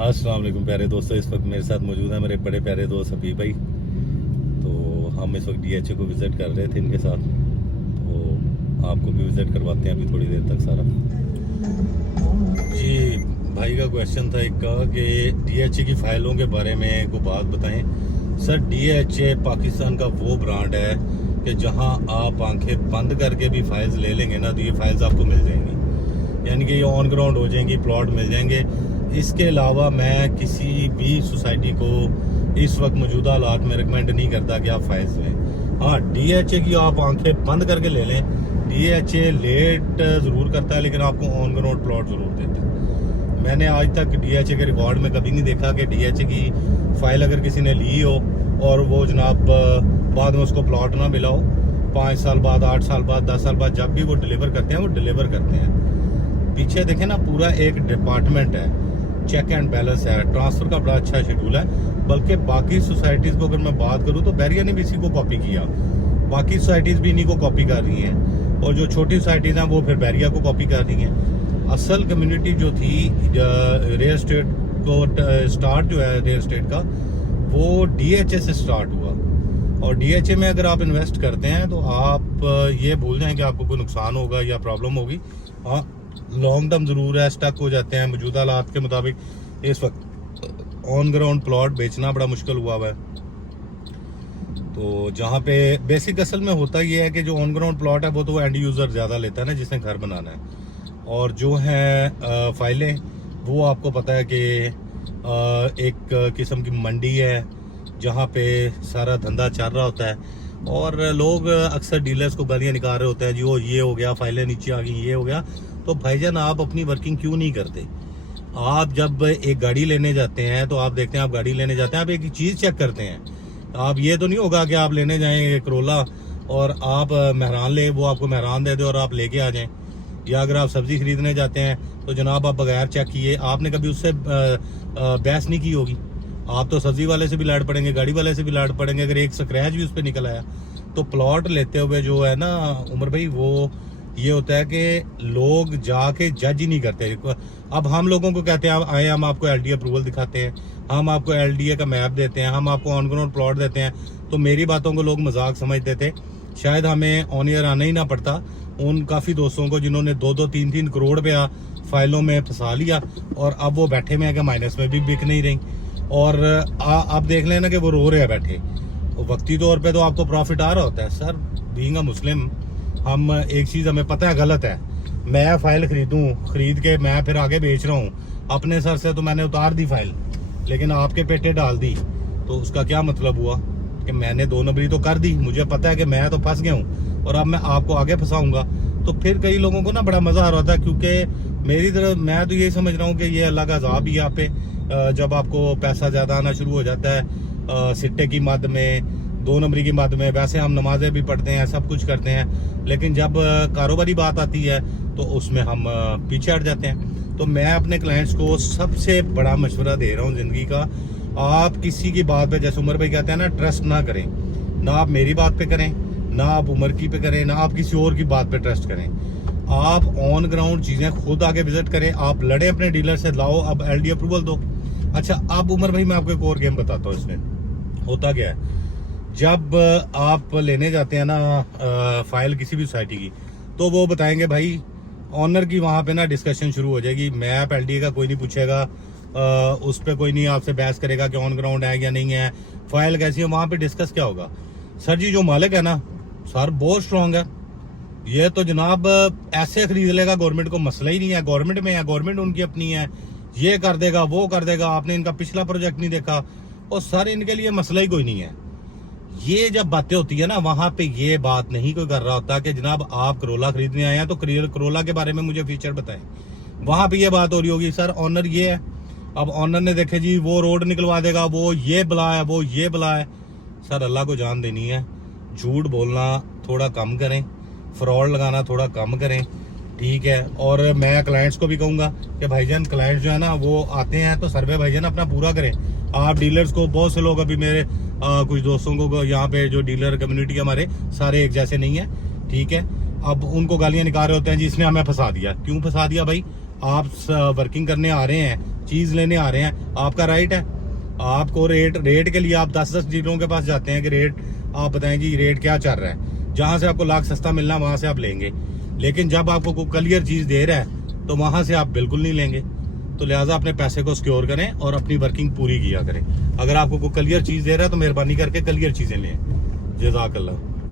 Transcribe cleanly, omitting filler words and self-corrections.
अस्सलाम वालेकुम प्यारे दोस्तों। इस वक्त मेरे साथ मौजूद है मेरे बड़े प्यारे दोस्त हबीब भाई। तो हम इस वक्त डीएचए को विज़िट कर रहे थे इनके साथ, तो आपको भी विज़िट करवाते हैं अभी थोड़ी देर तक सारा। जी, भाई का क्वेश्चन था एक का कि डीएचए की फ़ाइलों के बारे में को बात बताएं। सर, डीएचए पाकिस्तान का वो ब्रांड है कि जहां आप आंखें बंद करके भी फाइल्स ले लेंगे ना, तो ये फाइल्स आपको मिल जाएंगी, यानी कि ये ऑन ग्राउंड हो जाएंगी, प्लॉट मिल जाएंगे। इसके अलावा मैं किसी भी सोसाइटी को इस वक्त मौजूदा हालात में रिकमेंड नहीं करता कि आप फाइल्स लें। हाँ, डीएचए की आप आंखें बंद करके ले लें। डीएचए लेट ज़रूर करता है लेकिन आपको ऑन ग्राउंड प्लॉट ज़रूर देता है। मैंने आज तक डीएचए के रिकॉर्ड में कभी नहीं देखा कि डीएचए की फाइल अगर किसी ने ली हो और वो जनाब बाद में उसको प्लॉट ना मिला हो। 5 साल बाद, 8 साल बाद, 10 साल बाद जब भी वो डिलीवर करते हैं, वो डिलीवर करते हैं। पीछे देखें ना, पूरा एक डिपार्टमेंट है, चेक एंड बैलेंस है, ट्रांसफर का बड़ा अच्छा शेड्यूल है। बल्कि बाकी सोसाइटीज़ को अगर मैं बात करूं तो बैरिया ने भी इसी को कॉपी किया, बाकी सोसाइटीज़ भी इन्हीं को कॉपी कर रही हैं, और जो छोटी सोसाइटीज़ हैं वो फिर बैरिया को कॉपी कर रही हैं। असल कम्युनिटी जो थी रियल एस्टेट को स्टार्ट जो है रियल एस्टेट का, वो डीएचए से स्टार्ट हुआ। और डीएचए में अगर आप इन्वेस्ट करते हैं तो आप ये भूल जाएं कि आपको कोई नुकसान होगा या प्रॉब्लम होगी। हाँ, लॉन्ग टर्म ज़रूर है, स्टक हो जाते हैं। मौजूदा हालात के मुताबिक इस वक्त ऑन ग्राउंड प्लॉट बेचना बड़ा मुश्किल हुआ है। तो जहाँ पे बेसिक असल में होता ये है कि जो ऑन ग्राउंड प्लॉट है वो तो एंड यूज़र ज़्यादा लेता है ना, जिसने घर बनाना है। और जो है फाइलें, वो आपको पता है कि एक किस्म की मंडी है जहाँ पे सारा धंधा चल रहा होता है, और लोग अक्सर डीलर्स को गालियाँ निकाल रहे होते हैं जी, वो ये हो गया, फाइलें नीचे आ गई, ये हो गया। तो भाईजान, आप अपनी वर्किंग क्यों नहीं करते? आप जब एक गाड़ी लेने जाते हैं तो आप देखते हैं, आप गाड़ी लेने जाते हैं, आप एक चीज़ चेक करते हैं। आप ये तो नहीं होगा कि आप लेने जाएं करोला और आप मेहरान ले, वो आपको मेहरान दे दे और आप लेके आ जाएं। या अगर आप सब्जी खरीदने जाते हैं तो जनाब आप बगैर चेक किए, आपने कभी उससे बहस नहीं की होगी। आप तो सब्जी वाले से भी लड़ पड़ेंगे, गाड़ी वाले से भी लड़ पड़ेंगे अगर एक स्क्रैच भी उस पर निकल आया। तो प्लॉट लेते हुए जो है ना उमर भाई, वो ये होता है कि लोग जाके जज ही नहीं करते। अब हम लोगों को कहते हैं आए, हम आपको एलडीए अप्रूवल दिखाते हैं, हम आपको एलडीए का मैप देते हैं, हम आपको ऑन ग्राउंड प्लॉट देते हैं, तो मेरी बातों को लोग मजाक समझते थे। शायद हमें ऑन ईयर आना ही ना पड़ता। उन काफ़ी दोस्तों को जिन्होंने 2-2, 3-3 करोड़ रुपया फाइलों में फंसा लिया और अब वो बैठे में है कि माइनस में भी बिक नहीं रही। और आप देख लेना कि वो रो रहे हैं बैठे। वक्ती तौर पे तो आपको प्रॉफिट आ रहा होता है। सर, बीइंग अ मुस्लिम, हम एक चीज़ हमें पता है गलत है। मैं फाइल खरीद के मैं फिर आगे बेच रहा हूँ अपने सर से, तो मैंने उतार दी फाइल, लेकिन आपके पेटे डाल दी, तो उसका क्या मतलब हुआ कि मैंने 2 नंबरी तो कर दी। मुझे पता है कि मैं तो फंस गया हूँ और अब मैं आपको आगे फंसाऊंगा। तो फिर कई लोगों को ना बड़ा मज़ा आ रहा था, क्योंकि मेरी तरफ मैं तो ये समझ रहा हूँ कि ये अल्लाह का अज़ाब ही आप पे। जब आपको पैसा ज़्यादा आना शुरू हो जाता है सिट्टे की मद में, 2 नंबरी की मद में, वैसे हम नमाजें भी पढ़ते हैं, सब कुछ करते हैं, लेकिन जब कारोबारी बात आती है तो उसमें हम पीछे हट जाते हैं। तो मैं अपने क्लाइंट्स को सबसे बड़ा मशवरा दे रहा हूँ ज़िंदगी का, आप किसी की बात पे, जैसे उमर भाई कहते हैं ना, ट्रस्ट ना करें। ना आप मेरी बात पे करें, ना आप उमर की पे करें, ना आप किसी और की बात पे ट्रस्ट करें। आप ऑन ग्राउंड चीज़ें खुद आके विजिट करें, आप लड़े अपने डीलर से, लाओ अब एलडी अप्रूवल दो। अच्छा, अब उमर भाई मैं आपको एक और गेम बताता हूँ। इसमें होता क्या है, जब आप लेने जाते हैं ना फाइल किसी भी सोसाइटी की, तो वो बताएंगे भाई ऑनर की, वहाँ पे ना डिस्कशन शुरू हो जाएगी। मैप एलडीए का कोई नहीं पूछेगा, उस पर कोई नहीं आपसे बहस करेगा कि ऑन ग्राउंड है या नहीं है, फाइल कैसी है। वहाँ पे डिस्कस क्या होगा? सर जी, जो मालिक है ना सर, बहुत स्ट्रांग है, ये तो जनाब ऐसे खरीद लेगा, गवर्नमेंट को मसला ही नहीं है, गवर्नमेंट में है, गवर्नमेंट उनकी अपनी है, ये कर देगा, वो कर देगा, आपने इनका पिछला प्रोजेक्ट नहीं देखा, और सर इनके लिए मसला ही कोई नहीं है। ये जब बातें होती है ना, वहां पे ये बात नहीं कोई कर रहा होता कि जनाब आप करोला खरीदने आए हैं तो करोला के बारे में मुझे फीचर बताएं। वहां पे ये बात हो रही होगी, सर ऑनर ये है, अब ऑनर ने देखे जी वो रोड निकलवा देगा, वो ये बला है, वो ये बला है। सर, अल्लाह को जान देनी है, झूठ बोलना थोड़ा कम करें, फ्रॉड लगाना थोड़ा कम करें, ठीक है। और मैं क्लाइंट्स को भी कहूँगा कि भाईजान, क्लाइंट्स जो है ना वो आते हैं तो सर्वे भाईजान अपना पूरा करें। आप डीलर्स को, बहुत से लोग अभी मेरे कुछ दोस्तों को यहाँ पे जो डीलर कम्युनिटी हमारे सारे एक जैसे नहीं है, ठीक है। अब उनको गालियाँ निकाल रहे होते हैं जी, इसने हमें फंसा दिया। क्यों फंसा दिया भाई? वर्किंग करने आ रहे हैं, चीज लेने आ रहे हैं, आपका राइट है। आपको रेट के लिए आप 10 डीलरों के पास जाते हैं कि रेट आप बताएं जी रेट क्या चल रहा है, जहां से आपको लाख सस्ता मिलना वहां से आप लेंगे। लेकिन जब आपको कोई क्लियर चीज दे रहा है तो वहां से आप बिल्कुल नहीं लेंगे। तो लिहाजा अपने पैसे को सिक्योर करें और अपनी वर्किंग पूरी किया करें। अगर आपको कोई क्लियर चीज दे रहा है तो मेहरबानी करके क्लियर चीजें लें। जज़ाकल्लाह।